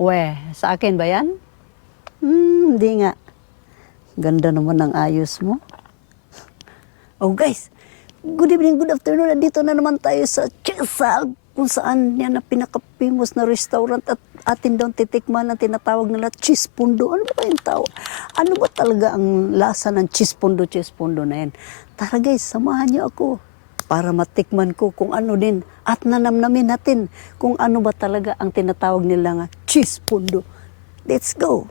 We, sa akin ba yan? Hindi nga. Ganda naman ng ayos mo. Oh guys, good evening, good afternoon. Nandito na naman tayo sa Chesal, kung saan yan na pinaka-famous na restaurant at atin daw titikman ang tinatawag nila cheese pundo. Ano ba yung tao? Ano ba talaga ang lasa ng cheese pundo na yan? Tara guys, samahan niyo ako para matikman ko kung ano din at nanamnamin natin kung ano ba talaga ang tinatawag nila nga cheese pundo. Let's go!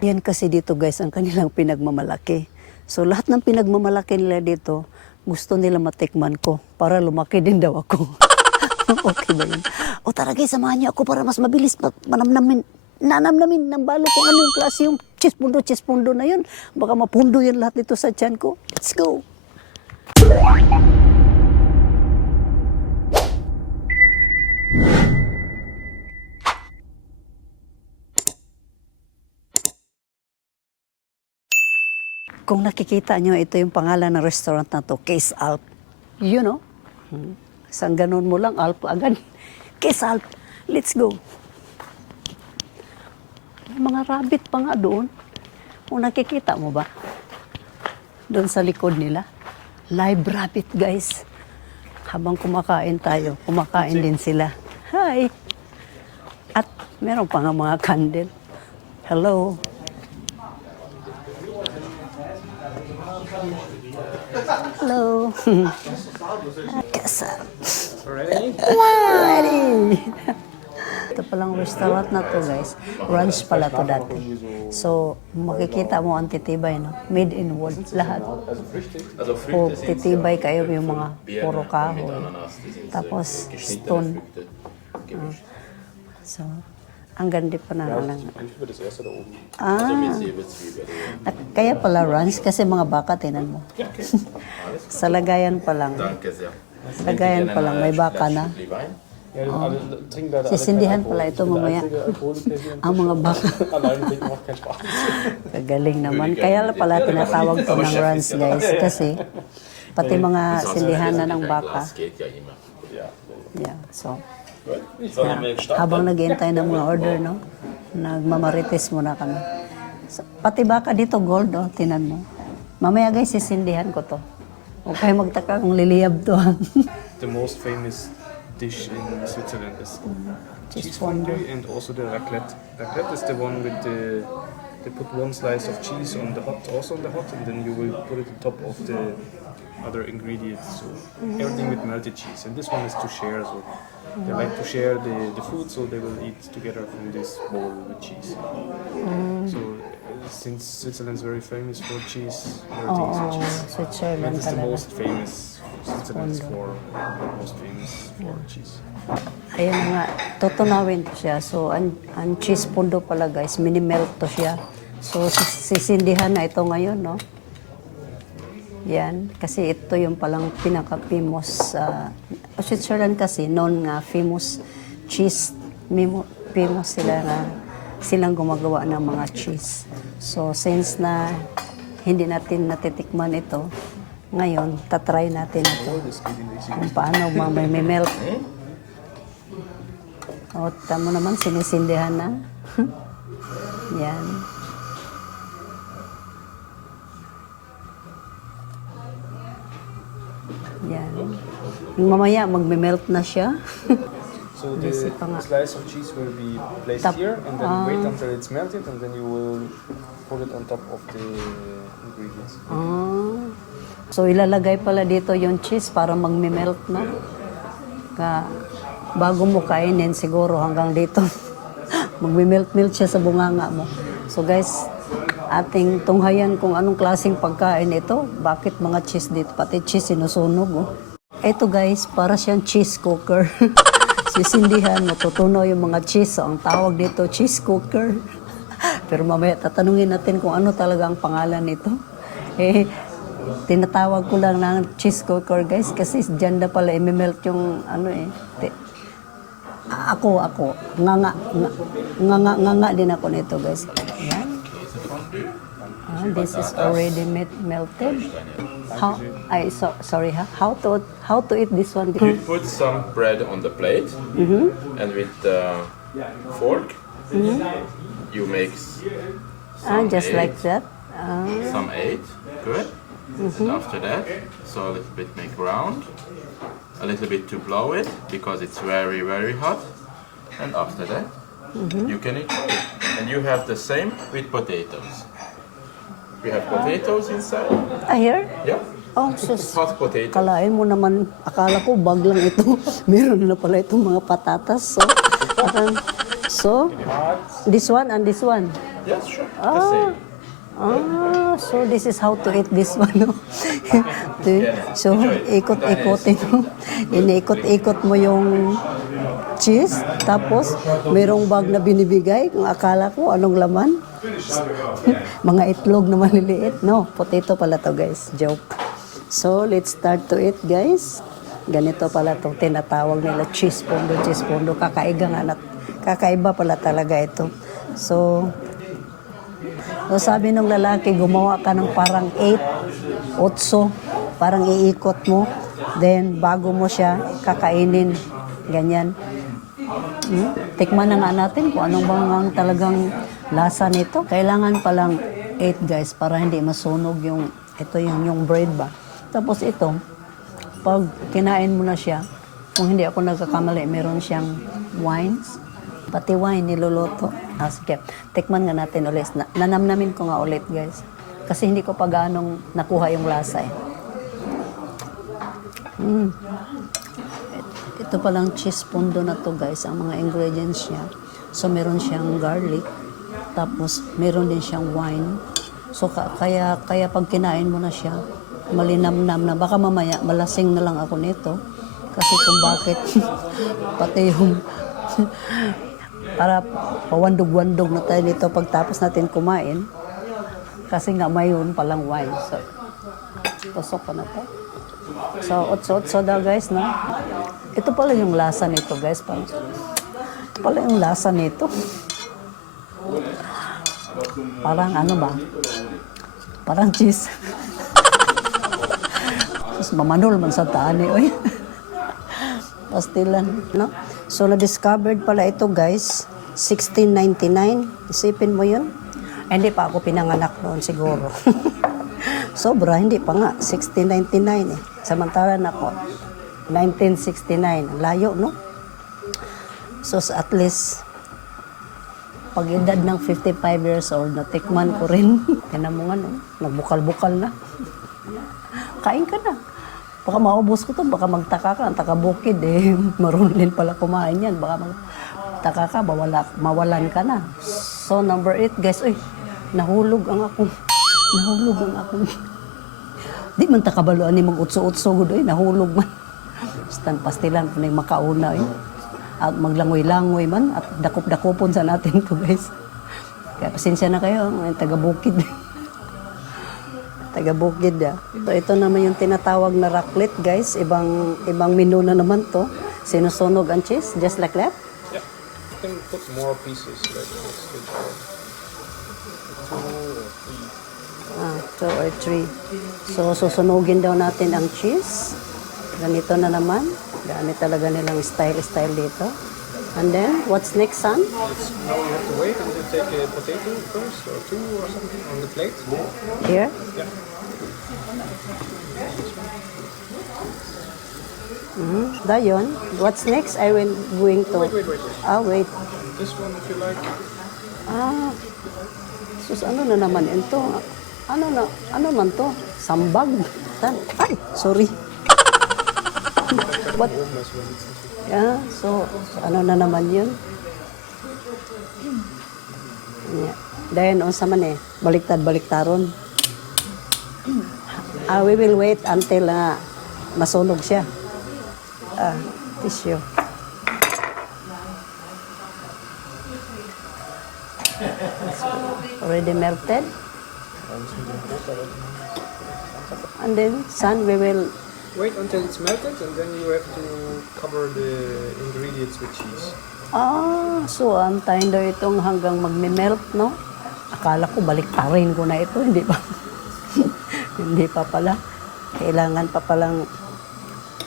Yan kasi dito guys ang kanilang pinagmamalaki. So lahat ng pinagmamalaki nila dito, gusto nila matikman ko para lumaki din daw ako. Okay ba yun? O tara guys, samahan niyo ako para mas mabilis nanamnamin ng balo kung ano yung klase yung cheese pundo na yun. Baka mapundo yan lahat dito sa tiyan ko. Let's go! Kung nakikita nyo, ito yung pangalan ng restaurant na to, Case Alp. You know? Isang ganun mo lang, Alp agad. Case Alp. Let's go. May mga rabbit pa nga doon. Kung nakikita mo ba? Doon sa likod nila. Live rabbit, guys. Habang kumakain tayo, kumakain din sila. Hi! At meron pa nga mga candle. Hello. Hello. Kasal. Ready? Ready. Ito palang restaurant na to guys. Ranch pala to dati. So, makikita mo ang titibay, no? Made in wood. Lahat. O, titibay kayo yung mga puro kahoy. Tapos, stone. So, ang ganda pa na lang. Kaya pala ranch kasi mga baka, tinan mo. Sa lagayan pa lang. Lagayan pa lang, may baka na. Sisindihan pala ito mamaya. Ang mga baka. Kagaling naman. Kaya pala tinatawag ko ng ranch guys. Kasi pati mga sindihan na ng baka. Yeah, so. Habang nag-iintay ng mga order, no? Nagmamarites muna kami. So, pati baka dito gold, oh, tinan mo. Mamaya guys, sisindihan ko to. Huwag kayo magtaka kung liliyab to. The most famous dish in Switzerland is cheese fondue and also the raclette. Raclette is the one with they put one slice of cheese on the hot, and then you will put it on top of the other ingredients. So everything with melted cheese. And this one is to share, so they like to share the food, so they will eat together from this bowl with cheese. So since Switzerland is very famous for cheese, everything is with cheese. Switzerland And it's the talaga. most famous. Switzerland is most famous for cheese. Ayun na nga, tutunawin to siya. So, ang cheese pundo pala guys, mini-melt to siya. So, sisindihan na ito ngayon, no? Yan, kasi ito yung palang pinaka-famous Switzerland kasi, known nga famous cheese, famous sila na silang gumagawa ng mga cheese. So, since na hindi natin natitikman ito, ngayon, tatry natin ito. Kung paano may melt. O, tamo naman, sinisindihan na. Yan. Yan. Yung mamaya, magme-melt na siya. So the slice of cheese will be placed here, and then wait until it's melted, and then you will put it on top of the ingredients. So ilalagay pala dito yung cheese para magme-melt na. Bago mo kainin siguro hanggang dito. Magme-melt siya sa bunganga mo. So guys, ating tunghayan kung anong klaseng pagkain ito. Bakit mga cheese dito? Pati cheese sinusunog. Oh. Ito guys, para siyang cheese cooker. Sisindihan, matutunaw yung mga cheese. So, ang tawag dito, cheese cooker. Pero mamaya tatanungin natin kung ano talaga ang pangalan nito. Tinatawag ko lang ng cheese cooker guys kasi dyan na pala i-melt yung ano ako. Nga din ako nito guys. Yan. This is already melted. Sorry, how to eat this one? We put some bread on the plate, and with the fork You mix some Just like eggs, that. some egg, good. And after that, so a little bit make round, a little bit to blow it because it's very, very hot. And after that, you can enjoy it. And you have the same with potatoes. We have potatoes inside. Here? Yeah, Oh, sus. hot potatoes. Kalain mo naman, akala ko bag lang ito. Meron na pala itong mga patatas. So, this one and this one. Yes, sure. The same. So this is how to eat this one, no? So, ikot-ikotin mo. Iniikot-ikot mo yung cheese. Tapos, mayroong bag na binibigay. Kung akala ko, anong laman? Mga itlog na maliliit. No, potato pala to, guys. Joke. So, let's start to eat, guys. Ganito pala itong tinatawag nila cheese pondo, cheese pondo. Kakaiba pala talaga ito. So, sabi ng lalaki, gumawa ka ng parang 8, parang iikot mo. Then, bago mo siya kakainin. Ganyan. Tikman na nga natin kung anong bang talagang lasa nito. Kailangan palang 8, guys, para hindi masunog yung bread ba. Tapos ito, pag kinain mo na siya, kung hindi ako nagkakamali, meron siyang wines. Pati wine niluluto. Sige, tikman nga natin ulit. Nanamnamin ko nga ulit, guys. Kasi hindi ko pa ganong nakuha yung lasa eh. Ito palang cheese pondo na to, guys, ang mga ingredients niya. So, meron siyang garlic. Tapos, meron din siyang wine. So, kaya pag kinain mo na siya, malinamnam na. Baka mamaya, malasing na lang ako nito. Kasi kung bakit, pati yung para pawandog-wandog na tayo dito pagtapos natin kumain. Kasi nga mayroon palang wine. So, tusok ko na to. So, otso daw, guys, no? Ito pala yung lasa nito, guys. Ito pala yung lasa nito. Parang ano ba? Parang cheese. Tapos mamanol man sa taan eh, oy. Pastilan, no? So, na-discovered pala ito, guys. 1699. Isipin mo yun? Hindi pa ako pinanganak noon siguro. Sobra, hindi pa nga. 1699 eh. Samantalan ako, 1969. Layo, no? So, at least, pag edad ng 55 years old, natikman ko rin. Yan mo nga, no? Nagbukal-bukal na. Kain ka na. Baka maubos ko to, baka magtaka ka, ang taga-bukid eh. Marunong din pala kumain yan. Baka magtaka ka, mawalan ka na. So, number 8, guys, uy, nahulog ang akong. Di man takabaluan ni mag-utso-utso, uy, nahulog man. Basta pastilan po na yung makauna, eh. At maglangoy-langoy man, at dakop-dakopon sa natin to, guys. Kaya pasensya na kayo, ang taga-bukid. Taga-bukid, ah. So, ito naman yung tinatawag na raclette, guys. Ibang menu na naman to. Sinusunog ang cheese, just like that. Yeah, you can put more pieces like this. 2 or 3. So, susunugin daw natin ang cheese. Ganito na naman. Gamit talaga nilang style dito. And then, what's next, son? Now you have to wait until you take a potato first, or 2 or something on the plate. Here? Yeah. Dayon. What's next? I will going to... Wait. Wait. This one if you like. Sus, ano na naman ito? Ano man to? Sambag? Ay, sorry. What? Yeah, so ano na naman yun? Yeah. Dahil unsa man eh, baliktad-baliktaron. We will wait until masunog siya. Tissue. Already melted. And then, son, we will... Wait until it's melted, and then you have to cover the ingredients with cheese. So antayin daw itong hanggang magme-melt, no? Akala ko baliktarin ko na ito, hindi pa. Hindi pa pala. Kailangan pa palang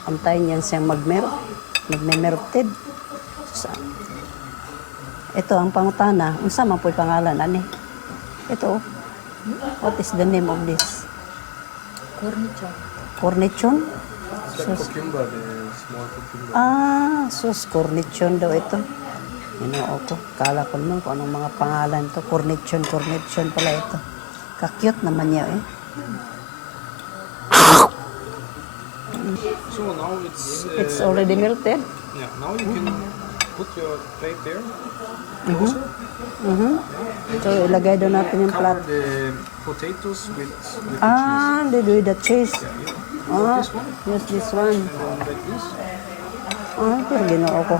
antayin yan siyang mag-melt. Magme-melted. Ito ang pangutana. Unsa man po'y pangalan ani? Ito. What is the name of this? Cornichon. Cornichon? It's like cucumber, the small cucumber. Ah, sus, cornichon daw ito. Ginoo ko. Kala ko naman kung anong mga pangalan to. Cornichon pala ito. Ka-cute naman niya eh. So now it's It's already melted. yeah. Now you can put your plate there. So, ilagay doon natin yung Cover plat. the potatoes with the Ah, they do the cheese. Ah, this one use this one. and then like this. Ah, pero ginoo ko.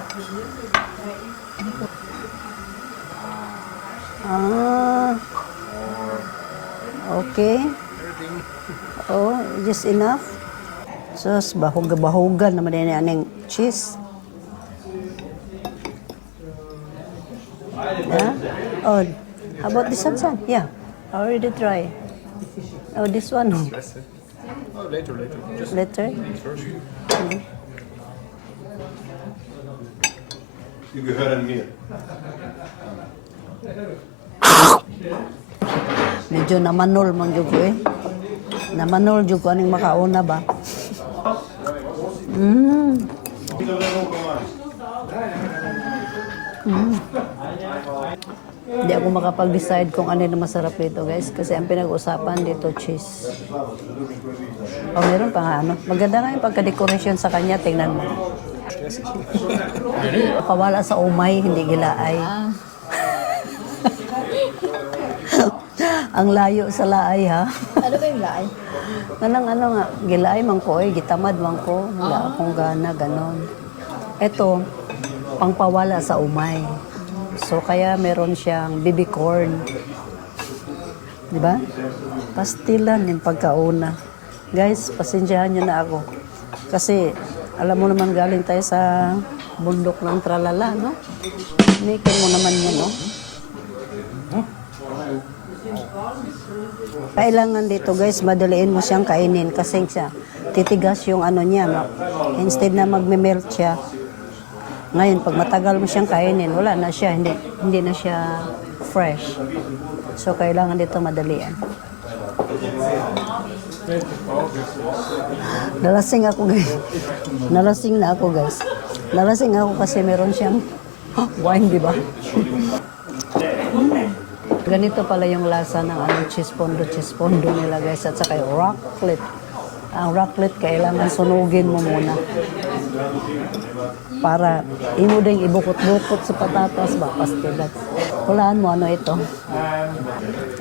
Ah, okay. Everything. Oh, just enough. Sus, bahog-bahogan naman din aning cheese. Yeah? Oh, how about this one, son? Yeah, I already try. Oh, this one. That's it. Oh, later. Just Later. first. You gehören mir. Medyo namanol man jud ko eh. Namanol jud ko aning makauna ba. Hindi ako makapag-decide kung ano na masarap dito, guys. Kasi ang pinag-usapan dito, cheese. Oh, meron pa nga ano. Maganda nga yung pagka-decoration sa kanya. Tingnan mo. Pawala sa umay, hindi gilaay. Ang layo sa laay, ha? Ano ba yung laay? Nanang ano nga, gilaay man ko eh, gitamad man ko. Wala akong gana, ganon. Ito, pangpawala sa umay. So, kaya meron siyang baby corn. Di ba? Pastilan yung pagkauna. Guys, pasensyahan nyo na ako. Kasi, alam mo naman galing tayo sa bundok ng tralala, no? Mikin mo naman yan, no? Kailangan dito guys, madaliin mo siyang kainin kasi siya titigas yung ano niya. Instead na magme-melt siya. Ngayon, pag matagal mo siyang kainin, wala na siya, hindi na siya fresh. So, kailangan dito madalian. Nalasing ako guys. Nalasing na ako guys. Nalasing ako kasi meron siyang wine, di ba? Ganito pala yung lasa ng cheese pondo nila guys, at saka yung raclette. Ang raclette kailangan sunugin mo muna. Para imo ding ibukot-bukot sa patatas ba, pastilat. Hulaan mo ano ito.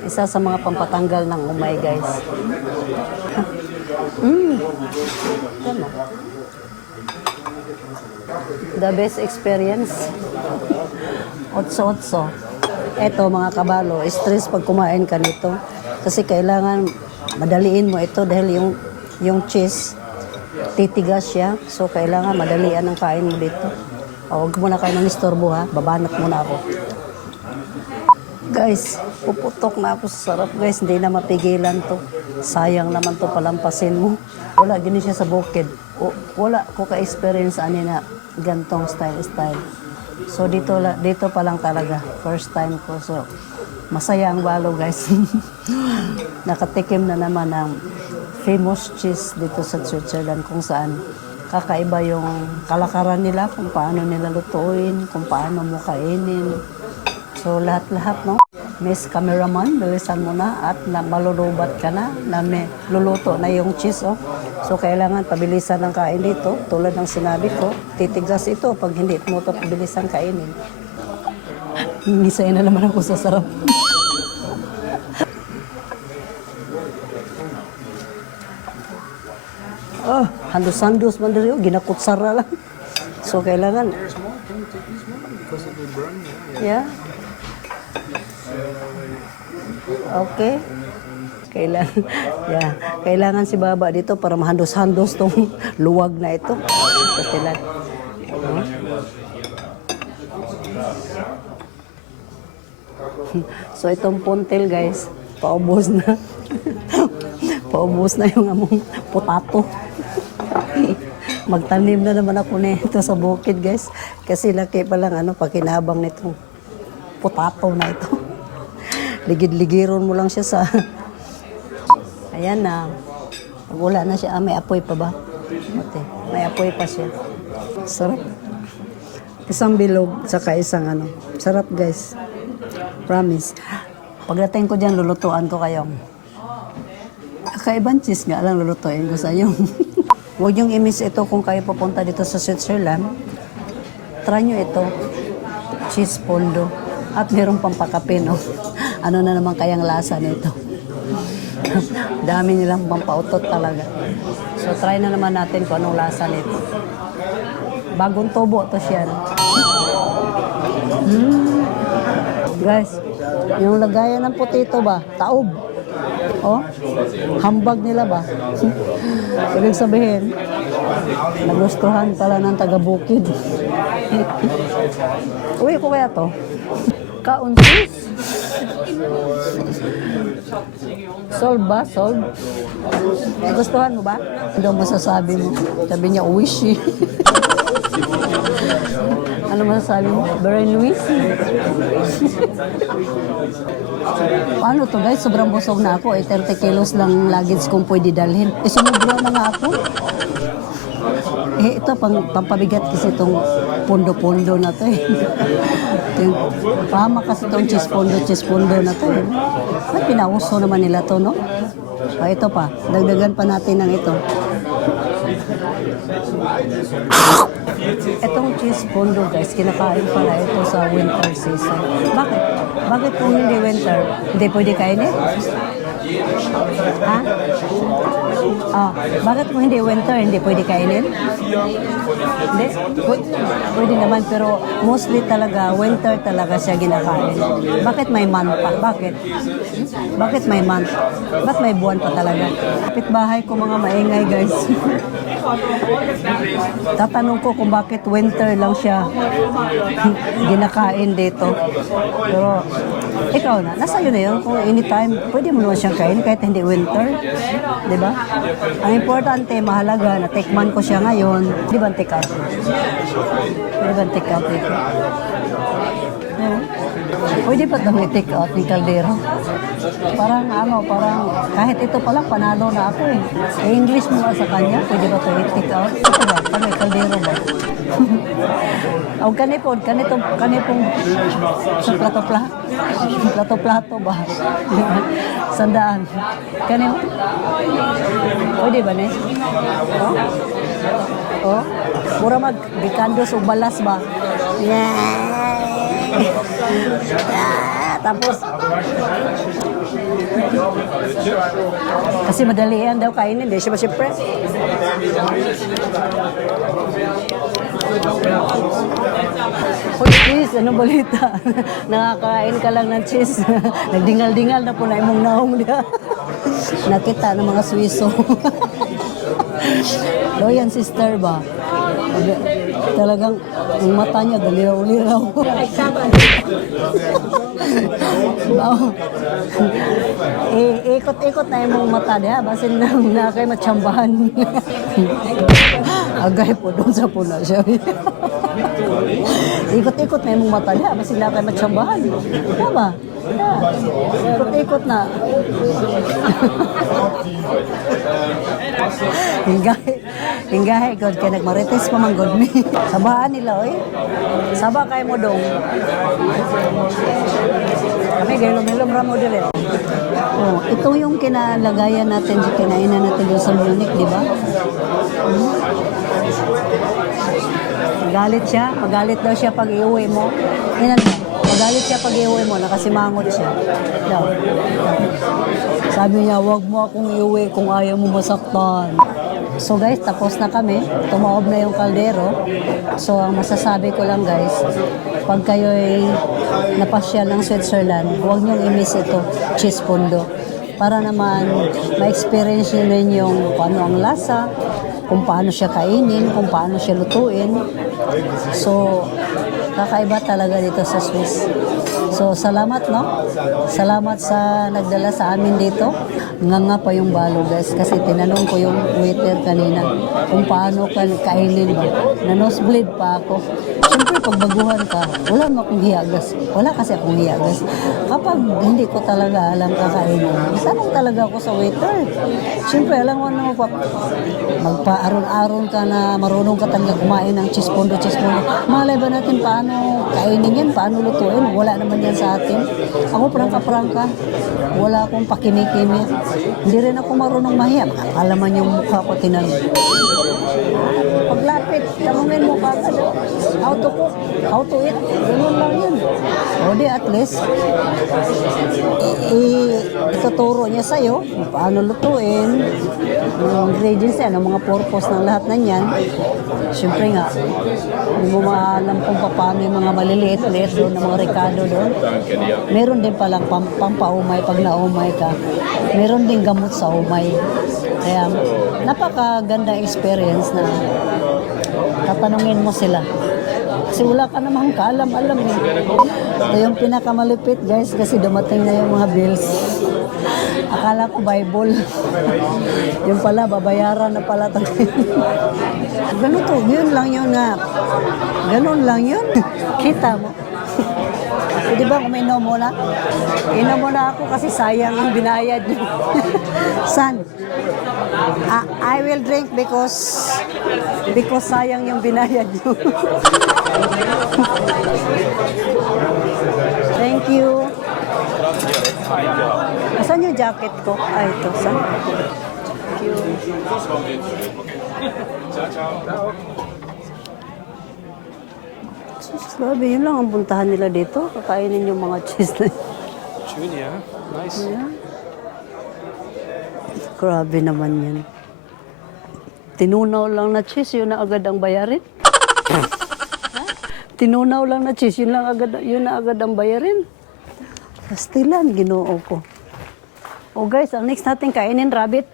Isa sa mga pampatanggal ng umay guys. Tama. The best experience. Otso-otso. Eto mga kabalo, stress pag kumain ka nito. Kasi kailangan madaliin mo ito dahil yung cheese, titigas siya. So kailangan madalian ang kain mo dito. O, huwag mo na kayo ng istorbo ha, babanat muna ako. Guys, puputok na ako sa sarap guys, hindi na mapigilan to. Sayang naman to palampasin mo. Wala, gini siya sa bukid. Wala ko ka-experience ani na gantong style. So dito pa lang talaga, first time ko. So masaya ang balo guys. Nakatikim na naman ng famous cheese dito sa Switzerland kung saan kakaiba yung kalakaran nila, kung paano nila lutuin, kung paano mo kainin. So lahat-lahat, no? Miss Cameraman, bilisan mo na at malulubat ka na may luluto na yung cheese, oh. So kailangan pabilisan ng kain dito. Tulad ng sinabi ko, titigas ito pag hindi mo ito pabilisan kainin. Ngisay na naman ako sa sarap. Oh, handos-handos man dito, ginakutsara lang. So kailangan, There's more. Can you take this one because it will burn? yeah. Okay. Kailangan si Baba dito para mahandos-handos tong luwag na ito. Pastilan. So itong puntil guys, paubos na. Paubos na yung among potato. Magtanim na naman ako nito sa bukid guys. Kasi laki pa lang pakinabang nitong potato na ito. Ligid-ligiron mo lang siya sa... Ayan na. Pag wala na siya, may apoy pa ba? Okay. May apoy pa siya. Sarap. Isang bilog, saka isang ano. Sarap guys. Promise. Pagdating ko dyan, lulutuan ko kayo. Kakaibang cheese nga lang lulutuin ko sa inyo. Huwag niyong i-miss ito kung kayo papunta dito sa Switzerland. Try nyo ito. Cheese fondue. At mayroong pampakape, no? Ano na naman kayang lasa nito? Dami nilang pampautot talaga. So, try na naman natin kung anong lasa nito. Bagong tubo to siya, no? Guys, yung lagayan ng potato ba? Taob. Oh, hambag nila ba? Ibig sabihin, nagustuhan pala ng taga-bukid. Uwi ko kaya to? Kauntis? Solve ba? Solve? Nagustuhan mo ba? Ano masasabi mo? Sabi niya, wishy. Ano masasabi mo? Very wishy. Paano to guys? Sobrang busog na ako. 30 kilos lang luggage kong pwede dalhin. Sumubra na nga ako. Ito, pampabigat kasi itong pondo-pondo na to eh. Pahama kasi itong cheese pondo na to eh. Ay, pinauso naman nila to, no? Ito pa, dagdagan pa natin ng ito. Itong cheese pondo guys, kinakain pala ito sa winter season. Bakit? Bakit kung hindi winter, hindi pwede kainin? Ha? Ah, bakit kung hindi winter, hindi pwede kainin? Hindi? Pwede naman, pero mostly talaga, winter talaga siya ginakain. Bakit may month pa? Bakit? Bakit may month? Bakit may buwan pa talaga? Kapitbahay ko mga maingay guys. Tatanong ko kung bakit winter lang siya ginakain dito. Pero ikaw na, nasa yun na yun. Kung anytime, pwede mo naman siyang kain kahit hindi winter. Diba? Ang importante, mahalaga, na tikman ko siya ngayon. Di ba take out? Di ba take out ito? Pwede pa ito may take out ng kaldero? Parang kahit ito pala, panalo na ako eh. English mo sa kanya, pwede ba ito i-take out? Ito ba? May kaldero ba? O kanipong sa plato-plato ba? Sandaan. Kanimo? Pwede ba ne? Oh? Mura mag-gikandos o balas ba? Tapos kasi madali yan daw kainin, di siya ba siyempre? Hoy, cheese, anong balita? Nakakain ka lang ng cheese. Nagdingal-dingal na po na imong naong niya. Nakita ng mga Swiso. Loyan sister ba? Talagang ang mata niya galiraw-liraw. Ikot-ikot na yung mata niya. Basin na kayo matsambahan. Agay po doon sa puna siya. Ikot-ikot na yung mata niya. Basin na kayo matsambahan. Diba? Ikot-ikot na. Hinggahe, God, kaya nagmarites pa man, God, me. Sabaan nila, oy. Saba kayo mo dong. Kami, gailom-ilom ramo din. Oh, ito yung kinalagayan natin, kinainan natin doon sa Munich, di ba? Magalit daw siya pag iuwi mo. Magalit siya pag iuwi mo, nakasimangot siya. Daw. Sabi niya, wag mo akong iuwi kung ayaw mo masaktan. So guys, tapos na kami. Tumaob na yung kaldero. So ang masasabi ko lang guys, pag kayo'y napasyal ng Switzerland, huwag niyong i-miss ito, cheese pondo. Para naman ma-experience nyo rin yung kung ano ang lasa, kung paano siya kainin, kung paano siya lutuin. So, kakaiba talaga dito sa Swiss. So, salamat, no? Salamat sa nagdala sa amin dito. Nga pa yung balo, guys. Kasi tinanong ko yung waiter kanina kung paano kainin ba. Na-nosebleed pa ako. Siyempre, pag baguhan ka, wala mo akong hiyagas. Wala kasi akong hiyagas. Kapag hindi ko talaga alam kakainin, tanong talaga ako sa waiter. Siyempre, alam mo na magpa-aron-aron ka na marunong ka talaga kumain ng cheese pondo. Malay ba natin paano kainin yan, paano lutuin? Wala naman yan sa atin. Ako prangka-prangka. Wala akong pakimi-kimi. Hindi rin ako marunong mahiya. Makakalaman yung mukha ko tinanong. Paglapit, tanungin mo kagad. How to cook? How to eat? Ganun lang yun. O di at least, ituturo niya sa'yo kung paano lutuin, yung ingredients yan, ang mga purpose ng lahat na yan. Siyempre nga, hindi mo maalam kung paano yung mga maliliit-liit doon, ng mga ricado doon. Meron din palang pampaumay pag naumay ka. Meron din gamot sa umay. Kaya napakaganda experience na tatanungin mo sila. Kasi wala ka namang kaalam-alam eh. Ito yung pinakamalupit guys kasi dumating na yung mga bills. Akala ko Bible. Yung pala, babayaran na pala. Ganun to, yun lang yun nga. Ganun lang yun. Kita mo. Di ba uminom mo na? Inom mo na ako kasi sayang yung binayad niyo. Son, I will drink because sayang yung binayad niyo. Thank you. Asan yung jacket ko? Ay, ito. Saan? Thank you. Grabe, yun lang ang puntahan nila dito. Kakainin yung mga cheese na yun. Schön, ja. Nice. Yeah. Grabe naman yan. Tinunaw lang na cheese, yun na agad ang bayarin. Tinunaw lang na cheese, yun na agad ang bayarin. Pastilan, ginoo ko. Oh guys, ang next natin kainin, rabbit.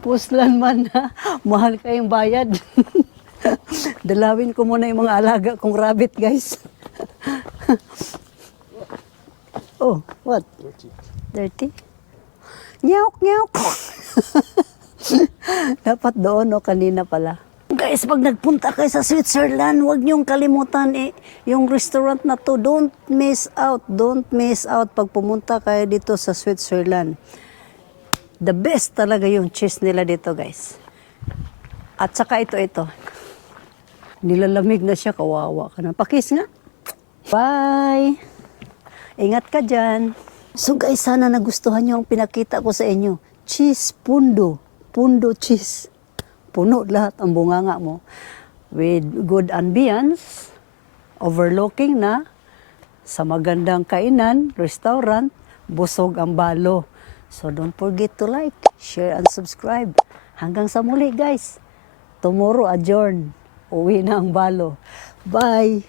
Puslan man na, mahal kayong bayad. Dalawin ko muna yung mga alaga kong rabbit, guys. Oh, what? Dirty? Nyawk, nyawk. Dapat doon, no? Kanina pala. Guys, pag nagpunta kayo sa Switzerland, huwag niyong kalimutan yung restaurant na to. Don't miss out. Don't miss out pag pumunta kayo dito sa Switzerland. The best talaga yung cheese nila dito, guys. At saka ito. Nilalamig na siya, kawawa ka na. Pakis nga. Bye! Ingat ka dyan. So guys, sana nagustuhan niyo ang pinakita ko sa inyo. Cheese pundo. Pundo cheese. Puno lahat ang bunganga mo. With good ambience, overlooking na, sa magandang kainan, restaurant, busog ang balo. So don't forget to like, share, and subscribe. Hanggang sa muli guys. Tomorrow adjourn. Uwi na ang balo. Bye!